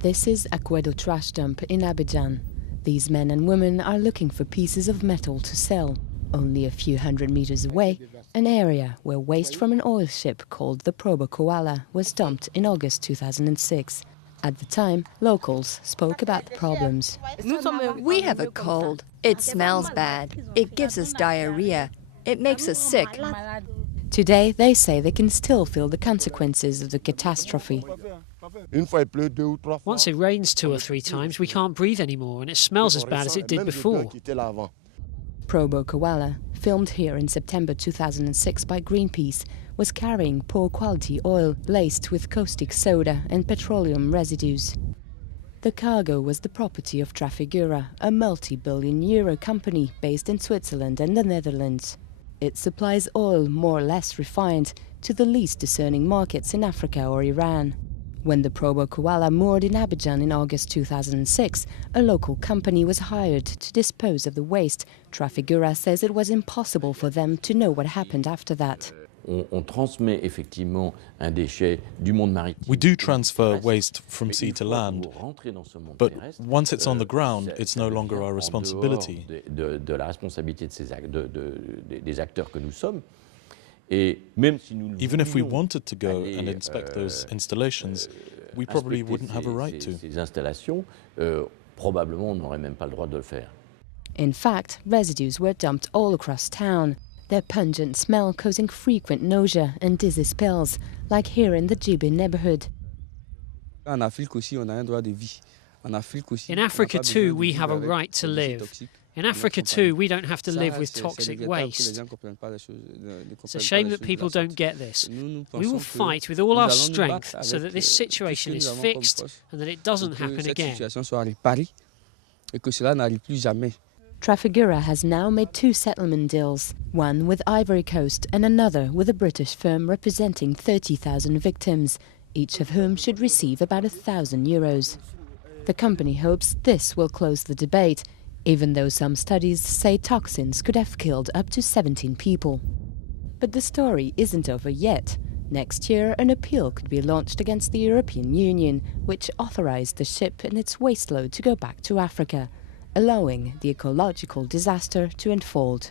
This is Aquedo trash dump in Abidjan. These men and women are looking for pieces of metal to sell. Only a few hundred meters away, an area where waste from an oil ship called the Probo Koala was dumped in August 2006. At the time, locals spoke about the problems. We have a cold. It smells bad. It gives us diarrhea. It makes us sick. Today, they say they can still feel the consequences of the catastrophe. Once it rains 2 or 3 times, we can't breathe anymore, and it smells as bad as it did before. Probo Koala, filmed here in September 2006 by Greenpeace, was carrying poor quality oil laced with caustic soda and petroleum residues. The cargo was the property of Trafigura, a multi-billion-euro company based in Switzerland and the Netherlands. It supplies oil more or less refined to the least discerning markets in Africa or Iran. When the Probo Koala moored in Abidjan in August 2006, a local company was hired to dispose of the waste. Trafigura says it was impossible for them to know what happened after that. We do transfer waste from sea to land, but once it's on the ground, it's no longer our responsibility. Even if we wanted to go and inspect those installations, we probably wouldn't have a right to. In fact, residues were dumped all across town, their pungent smell causing frequent nausea and dizzy spells, like here in the Djibi neighborhood. In Africa too, we have a right to live. In Africa too, we don't have to live with toxic waste. It's a shame that people don't get this. We will fight with all our strength so that this situation is fixed and that it doesn't happen again. Trafigura has now made 2 settlement deals, one with Ivory Coast and another with a British firm representing 30,000 victims, each of whom should receive about €1,000. The company hopes this will close the debate, even though some studies say toxins could have killed up to 17 people. But the story isn't over yet. Next year, an appeal could be launched against the European Union, which authorized the ship and its waste load to go back to Africa, allowing the ecological disaster to unfold.